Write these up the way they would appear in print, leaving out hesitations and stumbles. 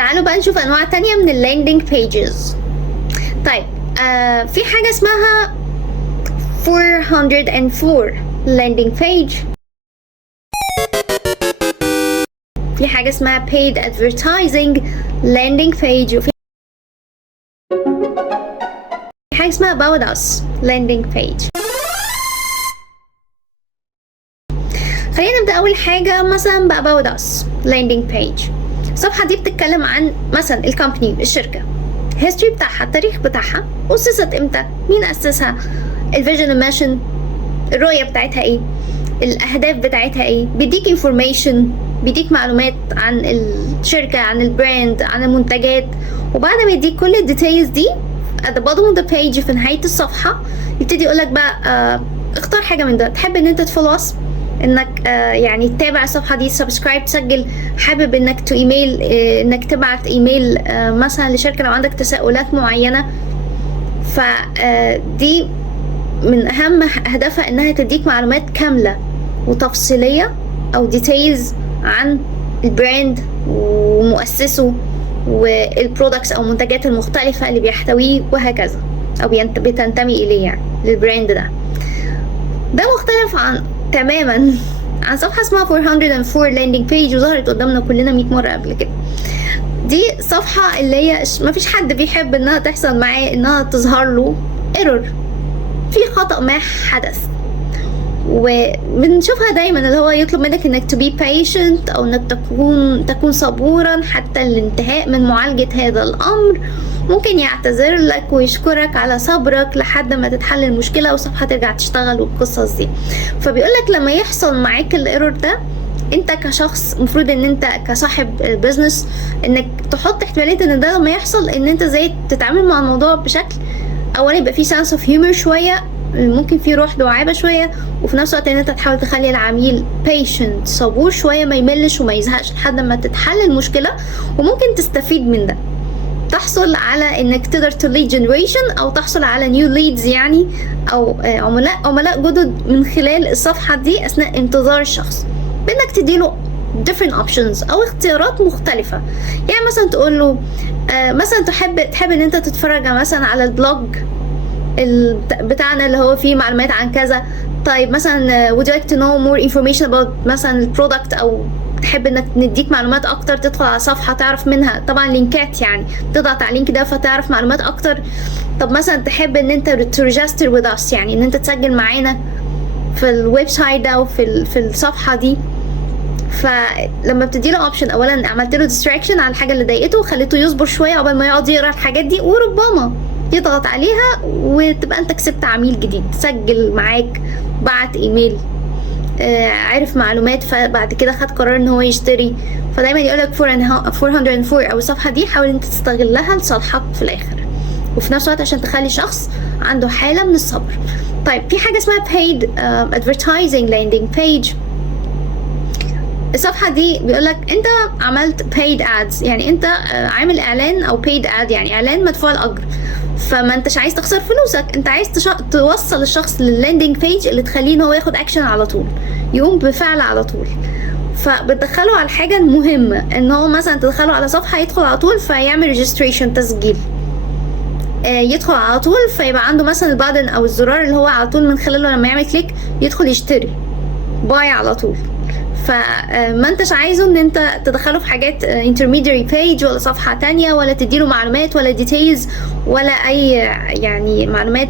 تعالوا بقى نشوف انواع تانية من اللاندنج بيجز. طيب في حاجة اسمها 404 landing page، في حاجة اسمها paid advertising landing page، وفي حاجة اسمها about us landing page. خلينا نبدأ أول حاجة مثلا ب about us landing page. الصفحة دي بتتكلم عن مثلا الكومباني، الشركة، الهيستوري بتاعها، التاريخ بتاعها، أسست امتى، مين أسسها، الفيجن الميشن، الرؤية بتاعتها ايه، الأهداف بتاعتها ايه، بيديك انفورميشن، بيديك معلومات عن الشركة، عن البراند، عن المنتجات. وبعد ما يديك كل الديتيلز دي at the bottom of the page في نهاية الصفحة يبتدي يقولك بقى اختار حاجة من ده. تحب ان انت تفولو اس، انك يعني تتابع الصفحة دي، سبسكرايب، تسجل، حابب انك ايميل، انك تبعت ايميل مثلا لشركة لو عندك تساؤلات معينة. فدي من اهم هدفها انها تديك معلومات كاملة وتفصيلية او ديتيلز عن البراند ومؤسسه والبرودكتس او المنتجات المختلفة اللي بيحتويه وهكذا، او بتنتمي اليه يعني للبراند ده. ده مختلف تماما عن صفحة اسمها 404 landing page وظهرت قدامنا كلنا 100 مرة قبل كده. دي صفحة اللي هي مفيش حد بيحب انها تحصل معاه انها تظهر له ايرور، في خطأ ما حدث، وبنشوفها دايما اللي هو يطلب منك انك to be patient او انك تكون صبورا حتى الانتهاء من معالجة هذا الامر. ممكن يعتذر لك ويشكرك على صبرك لحد ما تتحل المشكلة والصفحة ترجع تشتغل والقصص دي. فبيقولك لما يحصل معاك الايرور ده، انت كشخص المفروض ان انت كصاحب بزنس انك تحط احتمالية ان ده لما يحصل ان انت ازاي تتعامل مع الموضوع بشكل اولا يبقى فيه sense of humor شوية، ممكن فيه روح دعابة شوية، وفي نفس الوقت ان انت تحاول تخلي العميل patient، صبور شوية، ما يملش وما يزهقش لحد ما تتحل المشكلة. وممكن تستفيد من ده، تحصل على انك تقدر to lead generation او تحصل على new leads يعني، او عملاء جدد من خلال الصفحة دي اثناء انتظار الشخص، بانك تديله different options او اختيارات مختلفة. يعني مثلا تقول له مثلا تحب ان انت تتفرج مثلا على البلوج بتاعنا اللي هو فيه معلومات عن كذا. طيب مثلا would you like to know more information about مثلا البرودكت، او تحب انك نديك معلومات اكتر، تدخل على صفحة تعرف منها طبعا لينكات، يعني تضغط على اللينك ده فتعرف معلومات اكتر. طب مثلا تحب ان انت تريجستر with us، يعني ان انت تسجل معانا في الويب سايت ده وفي الصفحة دي. فلما بتديله اوبشن، اولا عملت له ديستراكشن على الحاجة اللي ضايقته وخليته يصبر شوية قبل ما يقعد يقرا الحاجات دي، وربما يضغط عليها وتبقى انت كسبت عميل جديد، سجل معاك، بعت ايميل، عرف معلومات، فبعد كده خد قرار ان هو يشتري. فدايما يقولك 404 او الصفحة دي حاول انت تستغلها لصالحك في الاخر، وفي نفس الوقت عشان تخلي شخص عنده حالة من الصبر. طيب في حاجة اسمها paid advertising landing page. الصفحة دي بيقولك انت عملت paid ads، يعني انت عامل اعلان او paid ad يعني اعلان مدفوع الاجر، فما انتش عايز تخسر فلوسك، انت عايز توصل الشخص لللاندنج بيج اللي تخليه ان هو ياخد اكشن على طول، يقوم بفعل على طول. فبتدخله على الحاجة المهمة، ان هو مثلا تدخله على صفحة يدخل على طول فيعمل ريجستريشن، تسجيل، يدخل على طول فيبقى عنده مثلا البادن او الزرار اللي هو على طول من خلاله لما يعمل كليك يدخل يشتري باي على طول. فما انتش عايزه ان انت تدخله في حاجات intermediary page ولا صفحة تانية، ولا تديله معلومات ولا details ولا اي يعني معلومات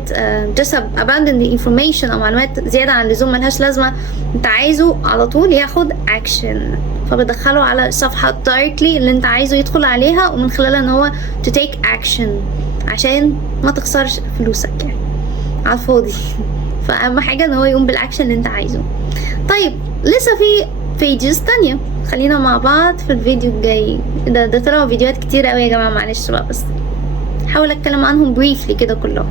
just abandon the information او معلومات زيادة عن اللزوم ملهاش لازمة. انت عايزه على طول ياخد action، فبدخله على الصفحة directly اللي انت عايزه يدخل عليها، ومن خلالها ان هو to take action عشان ما تخسرش فلوسك يعني على الفاضي. فاهم حاجة ان هو يقوم بالاكشن اللي انت عايزه. طيب لسه في بيجز تانية، خلينا مع بعض في الفيديو الجاي. ده طلعوا فيديوهات كتير قوي يا جماعة، معلش بقى، بس حاول اتكلم عنهم briefly كده كلهم.